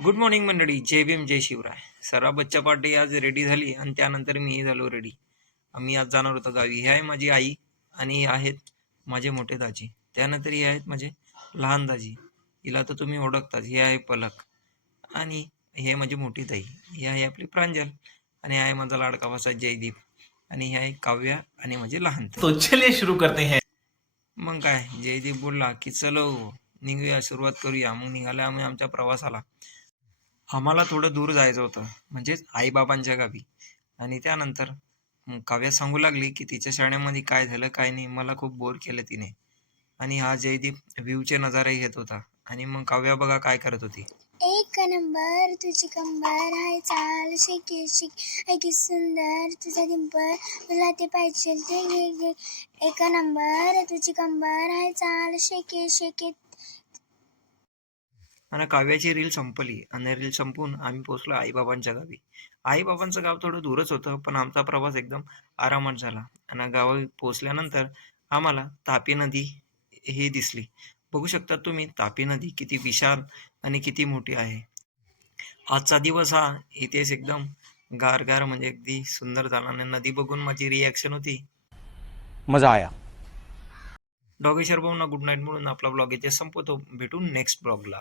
Good morning मंडळी. जय भीम जय शिवराय. सरा बच्चा पार्टी आज रेडी झाली आणि त्यानंतर मीही झालो रेडी. आम्ही आज जाणार होतो गावी. हे आहे माझी आई आणि हे आहेत माझे मोठे दाजी. त्यानंतर हे आहेत माझे लहान दाजी. हिला तर तुम्ही ओळखताच. हे आहे पलक आणि हे माझी मोठी ताई. ही आहे आपली प्रांजल आणि आहे माझा लाडका भाचा जयदीप आणि हे आहे काव्या आणि माझे लहान ताई. तो चलिए शुरू करते हैं. मग काय, जयदीप बोलला की चलो निघूया, सुरुवात करूया. मग निघाले आम्ही आमच्या प्रवासाला. आम्हाला थोडं दूर जायचं होतं, म्हणजेच आईबाबांच्या गावी. आणि त्यानंतर काव्या सांगू लागली की तिच्या शाळेमध्ये काय झालं काय नाही. मला खूप बोर केलं तिने. आणि हा जयदीप व्ह्यूचे नजारे घेत होता. आणि मग काव्या बघा काय करत होती. एक नंबर तुझी कंबर हाय चाल शिकी शिक ऐकी सुंदर तुझा डिंपल तुला ते पाहिजे ते घे घे. एक नंबर तुझी कंबर हाय चाल शिकी शिकी. आणि काव्याची रील संपली आणि रील संपून आम्ही पोहोचलो आईबाबांच्या गावी. आईबाबांचं गाव थोडं दूरच होतं, पण आमचा प्रवास एकदम आरामात झाला. आणि गावी पोहोचल्यानंतर आम्हाला तापी नदी ही दिसली. बघू शकता तुम्ही तापी नदी किती विशाल आणि किती मोठी आहे. आजचा दिवस हा इथेच एकदम गारगार म्हणजे अगदी सुंदर झाला. आणि नदी बघून माझी रिॲक्शन होती मजा आया. डॉगेश्वर भाऊंना गुड नाईट म्हणून आपला ब्लॉग इथे संपवतो. भेटून नेक्स्ट ब्लॉगला.